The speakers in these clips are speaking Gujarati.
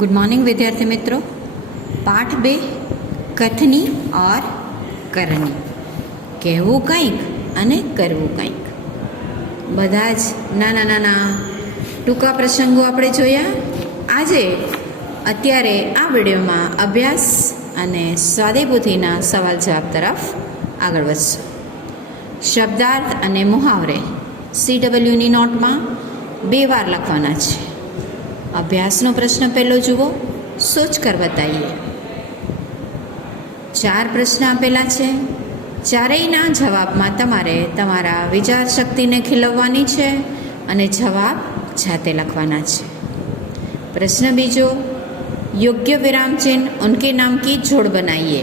गुड मॉर्निंग विद्यार्थी मित्रों। पाठ 2 कथनी और करनी। કહેવું કંઈક અને કરવું કંઈક બધા જ નાના નાના ટૂંકા પ્રસંગો આપણે જોયા। આજે અત્યારે આ વિડીયોમાં અભ્યાસ અને સ્વાધ્યાયપોથીના સવાલ જવાબ તરફ આગળ વધશું। શબ્દાર્થ અને મુહાવરે CWની નોટમાં 2 વાર લખવાના છે। અભ્યાસનો પ્રશ્ન પહેલો જુઓ, સોચ કર બતાઈએ। 4 પ્રશ્ન આપેલા છે। ચારેયના જવાબમાં તમારે તમારા વિચાર શક્તિને ખીલવવાની છે અને જવાબ જાતે લખવાના છે। પ્રશ્ન બીજો, યોગ્ય વિરામ ચિહ્ન ઉનકે નામ કી જોડ બનાઈએ।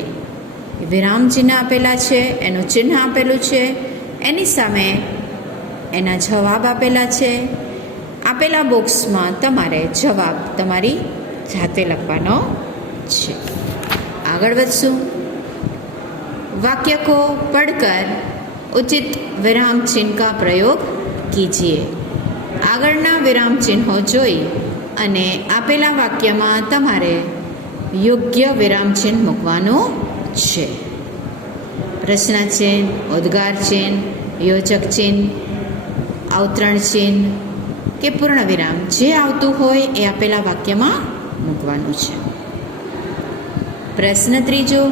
વિરામ ચિહ્ન આપેલા છે, એનું ચિહ્ન આપેલું છે, એની સામે એના જવાબ આપેલા છે। આપેલા બોક્સમાં તમારે જવાબ તમારી જાતે લખવાનો છે। આગળ વધશું। वाक्य को पढ़कर उचित विराम चिन्ह का प्रयोग कीजिए। આગળના વિરામ ચિહ્નો જોઈ અને આપેલા વાક્યમાં તમારે યોગ્ય વિરામ ચિહ્ન મૂકવાનું છે। પ્રશ્ન ચિહ્ન, ઉદ્ગાર ચિહ્ન, યોજક ચિહ્ન, અવતરણ ચિહ્ન કે પૂર્ણ વિરામ જે આવતું હોય એ આપેલા વાક્યમાં મૂકવાનું છે। પ્રશ્ન ત્રીજો,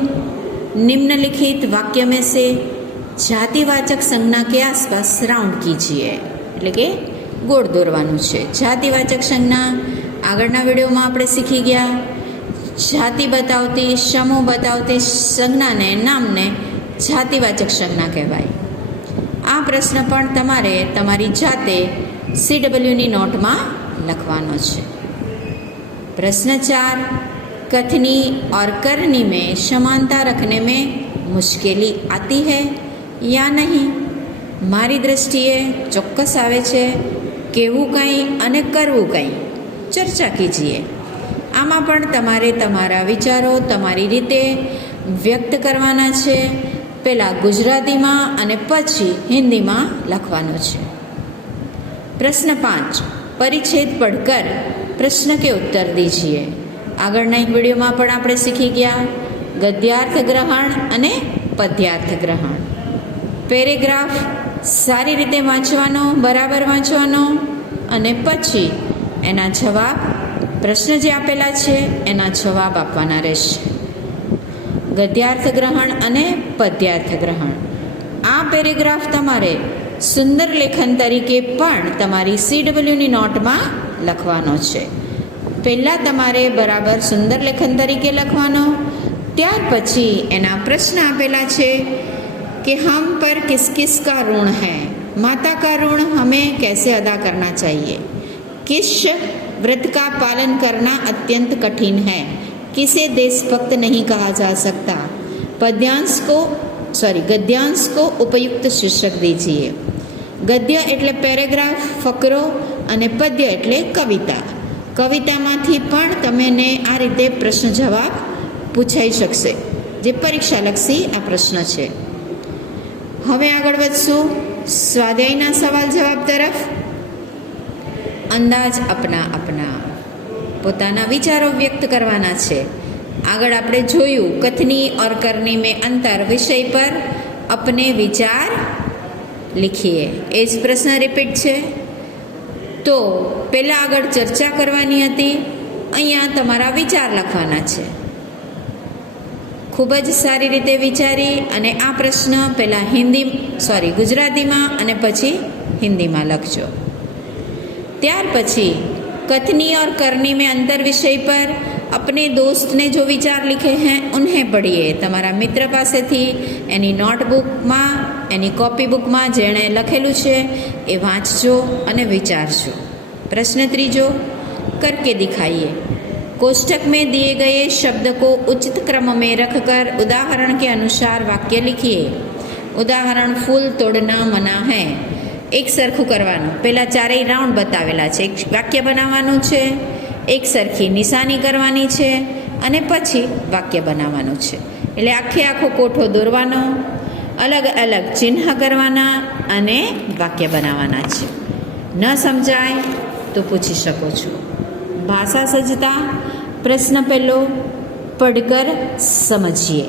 निम्नलिखित वाक्य में से जातिवाचक संज्ञा के आसपास राउंड कीजिए। એટલે કે ગોળ દોરવાનું છે। જાતિવાચક સંજ્ઞા આગળના વિડીયોમાં આપણે શીખી ગયા। જાતિ બતાવતી, સમૂહ બતાવતી સંજ્ઞાને નામને જાતિવાચક સંજ્ઞા કહેવાય। આ પ્રશ્ન પણ તમારે તમારી જાતે CWની નોટમાં લખવાનો છે। પ્રશ્ન 4, कथनी और करनी में समानता रखने में मुश्किली आती है या नहीं। मारी दृष्टिए ચોક્કસ આવે છે। કહેવું કંઈ અને કરવું કંઈ ચર્ચા કીજીએ। આમાં પણ તમારે તમારા વિચારો તમારી રીતે વ્યક્ત કરવાના છે। પહેલાં ગુજરાતીમાં અને પછી હિન્દીમાં લખવાનું છે। પ્રશ્ન 5, પરિચ્છેદ પढ़कर प्रश्न के उत्तर दीजिए। આગળના એક વિડીયોમાં પણ આપણે શીખી ગયા ગદ્યાર્થ ગ્રહણ અને પદ્યાર્થ ગ્રહણ। પેરેગ્રાફ સારી રીતે વાંચવાનો, બરાબર વાંચવાનો અને પછી એના જવાબ, પ્રશ્ન જે આપેલા છે એના જવાબ આપવાના રહેશે। ગદ્યાર્થ ગ્રહણ અને પદ્યાર્થ ગ્રહણ આ પેરેગ્રાફ તમારે સુંદર લેખન તરીકે પણ તમારી CWની નોટમાં લખવાનો છે। પહેલાં તમારે બરાબર સુંદર લેખન તરીકે લખવાનો, ત્યાર પછી એના પ્રશ્ન આપેલા છે કે हम पर किस किस का ऋण है, माता का ऋण हमें कैसे अदा करना चाहिए, किस व्रत का पालन करना अत्यंत कठिन है, किसे देशभक्त नहीं कहा जा सकता, गद्यांश को उपयुक्त शीर्षक दीजिए। गद्य એટલે પેરેગ્રાફ, ફકરો અને પદ્ય એટલે કવિતા। કવિતામાંથી પણ તમને આ રીતે પ્રશ્ન જવાબ પૂછાઈ શકશે, જે પરીક્ષાલક્ષી આ પ્રશ્ન છે। હવે આગળ વધશું સ્વાધ્યાયના સવાલ જવાબ તરફ। અંદાજ અપના અપના પોતાના વિચારો વ્યક્ત કરવાના છે। આગળ આપણે જોયું કથની और करनी में अंतर વિષય પર अपने विचार लिखिए। એ જ પ્રશ્ન રિપીટ છે। તો પહેલાં આગળ ચર્ચા કરવાની હતી, અહીંયા તમારા વિચાર લખવાના છે। ખૂબ જ સારી રીતે વિચારી અને આ પ્રશ્ન પહેલાં ગુજરાતીમાં અને પછી હિન્દીમાં લખજો। ત્યાર પછી कथनी और करनी में अंतर विषय पर अपने दोस्त ने जो विचार लिखे हैं उन्हें पढ़िए। તમારા મિત્ર પાસેથી એની નોટબુકમાં, એની કોપી બુકમાં જેણે લખેલું છે એ વાંચજો અને વિચારજો। प्रश्न ત્રીજો, करके दिखाइए। कोष्ठक में दिए गए शब्द को उचित क्रम में रखकर उदाहरण के अनुसार वाक्य लिखिए। उदाहरण, फूल तोड़ना मना है। એક સરખું કરવાનું, પહેલાં ચારેય રાઉન્ડ બતાવેલા છે, એક વાક્ય બનાવવાનું છે, એક સરખી નિશાની કરવાની છે અને પછી વાક્ય બનાવવાનું છે। એટલે આખો કોઠો દોરવાનો, અલગ અલગ ચિહ્ન કરવાના અને વાક્ય બનાવવાના છે। ન સમજાય તો પૂછી શકો છો। ભાષા સજ્જતા પ્રશ્ન પહેલો, પઢકર સમજીએ.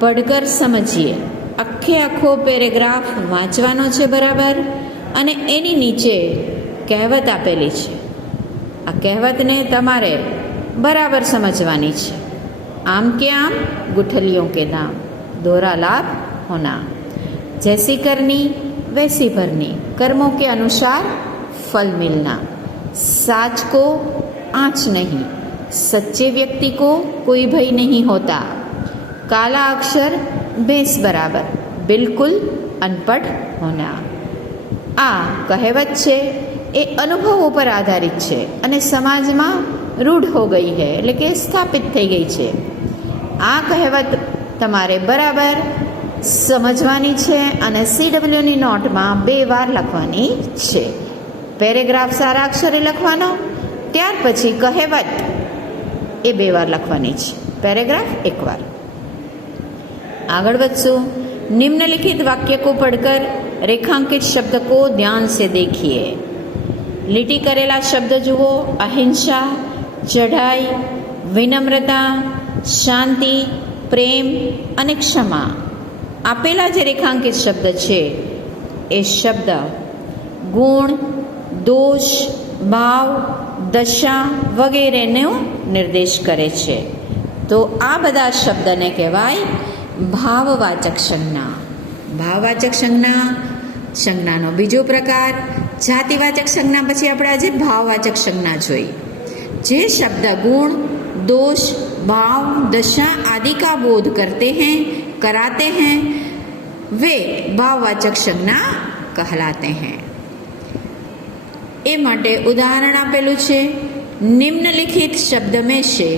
પઢકર સમજીએ આખે આખો પેરેગ્રાફ વાંચવાનો છે બરાબર, અને એની નીચે કહેવત આપેલી છે. આ કહેવતને તમારે બરાબર સમજવાની છે. આમ કે આમ ગુઠલિयों के दाम, दोहरा लाभ होना. जैसी करनी वैसी भरनी, कर्मों के अनुसार फल मिलना. साच को आँच नहीं, सच्चे व्यक्ति को कोई भय नहीं होता. काला अक्षर भैंस बराबर, बिल्कुल अनपढ़ होना. આ કહેવત છે એ અનુભવો પર આધારિત છે અને સમાજમાં રૂઢ હો ગઈ છે, એટલે કે સ્થાપિત થઈ ગઈ છે. આ કહેવત તમારે બરાબર સમજવાની છે અને CWની નોટમાં 2 વાર લખવાની છે. પેરેગ્રાફ સારા અક્ષરે લખવાનો, ત્યાર પછી કહેવત એ 2 વાર લખવાની છે, પેરેગ્રાફ 1 વાર. આગળ વધશું. निम्नलिखित वाक्य को पढ़कर रेखांकित शब्द को ध्यान से देखिए. લીટી કરેલા શબ્દ જુઓ. અહિંસા, ચઢાઈ, વિનમ્રતા, શાંતિ, પ્રેમ અને ક્ષમા. આપેલા જે રેખાંકિત શબ્દ છે એ શબ્દ ગુણ, દોષ, ભાવ, દશા વગેરેનો નિર્દેશ કરે છે. તો આ બધા શબ્દને કહેવાય ભાવવાચક સંજ્ઞા. ભાવવાચક સંજ્ઞાનો બીજો પ્રકાર જાતિવાચક સંજ્ઞા. પછી આપણે આજે ભાવવાચક સંજ્ઞા જોઈ. જે શબ્દ ગુણ, दोष, भाव, दशा आदि का बोध करते हैं, कराते हैं, वे भाववाचक संज्ञा कहलाते हैं. એ માટે ઉદાહરણ આપેલું છે. निम्नलिखित शब्द में से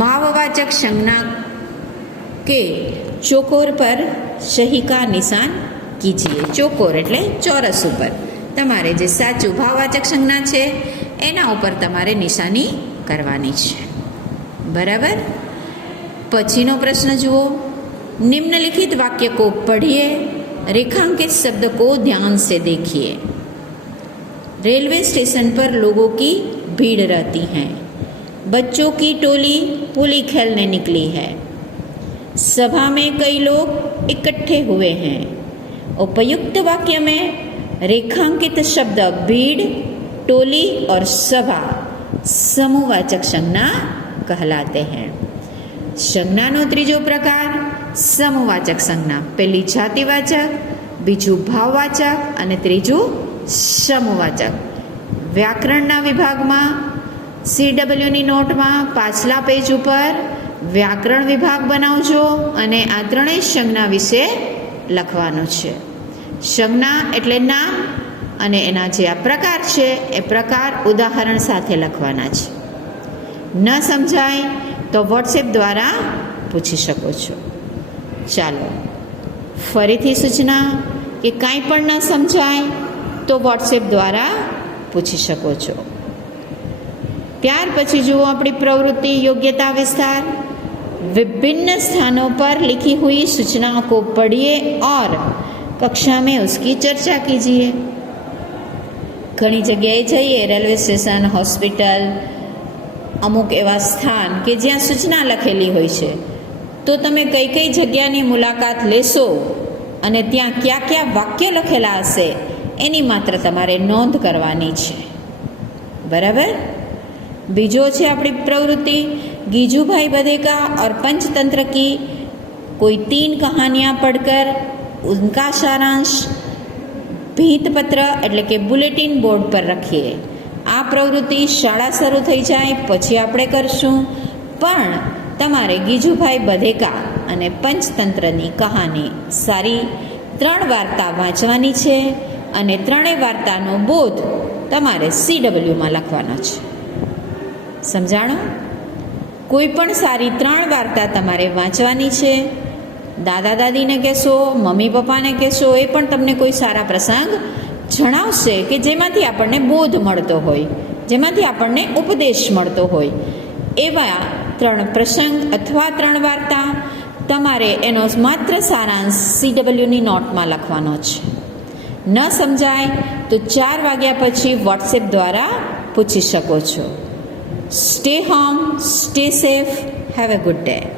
भाववाचक संज्ञा के ચોકોર પર સહી કા નિશાન કીજીએ. ચોકોર એટલે ચોરસ ઉપર તમારે જે સાચું ભાવવાચક સંજ્ઞા છે એના ઉપર તમારે નિશાની કરવાની છે. બરાબર. પછીનો પ્રશ્ન જુઓ. निम्नलिखित वाक्य को पढ़िए, रेखांकित शब्द को ध्यान से देखिए. रेलवे स्टेशन पर लोगों की भीड़ रहती है. बच्चों की टोली होली खेलने निकली है. सभा में कई लोग इकट्ठे हुए हैं. उपयुक्त वाक्य में रेखांकित शब्द भीड़, टोली और सभा समूहवाचक संज्ञा कहलाते हैं. संज्ञाનો ત્રીજો પ્રકાર સમૂહવાચક સંજ્ઞા. પહેલી જાતિવાચક, બીજું ભાવવાચક અને ત્રીજું સમૂહવાચક. વ્યાકરણના વિભાગમાં CWની નોટમાં પાછલા પેજ ઉપર વ્યાકરણ વિભાગ બનાવજો અને આ ત્રણેય સંજ્ઞા વિશે લખવાનું છે. સંજ્ઞા એટલે નામ અને એના જે આ પ્રકાર છે એ પ્રકાર ઉદાહરણ સાથે લખવાના છે. ન સમજાય તો વોટ્સએપ દ્વારા પૂછી શકો છો. ચાલો ફરીથી સૂચના કે કાંઈ પણ ન સમજાય તો વોટ્સએપ દ્વારા પૂછી શકો છો. ત્યાર પછી જુઓ આપણી प्रवृत्ति योग्यता विस्तार. विभिन्न स्थानों पर लिखी हुई सूचनाओं को पढ़िए और कक्षा में उसकी चर्चा कीजिए. ઘણી જગ્યાએ જઈએ, રેલવે સ્ટેશન, હોસ્પિટલ, અમુક એવા સ્થાન કે જ્યાં સૂચના લખેલી હોય છે, તો તમે કઈ કઈ જગ્યાની મુલાકાત લેશો અને ત્યાં કયા કયા વાક્ય લખેલા હશે એની માત્ર તમારે નોંધ કરવાની છે. બરાબર. बीजो है अपनी प्रवृत्ति गीजूभाई बधेका और पंचतंत्र की कोई 3 कहानियाँ पढ़कर उनका सारांश भीतपत्र एटले के बुलेटिन बोर्ड पर रखिए. आ प्रवृत्ति शाळा शरू थई जाए पछी आपणे करशुं, पण तमारे गीजूभाई बधेका अने पंचतंत्रनी कहानी सारी 3 वार्ता वांचवानी छे अने 3 वार्तानो बोध तमारे CW में लखवानो छे. समझाणो. कोई पण सारी 3 वार्ता तमारे वांचवानी छे. दादा दादी ने कहेशो, मम्मी पप्पा ने कहेशो, ए पण तमने कोई सारा प्रसंग जणावशे के जेमांथी आपणने बोध मळतो होय, जेमांथी आपणने उपदेश मळतो होय. एवा 3 प्रसंग अथवा 3 वार्ता तमारे एनो मात्र सारांश CWनी नोटमां लखवानो छे. न समजाय तो 4 वाग्या पछी वॉट्सएप द्वारा पूछी शको छो. Stay home, stay safe, have a good day.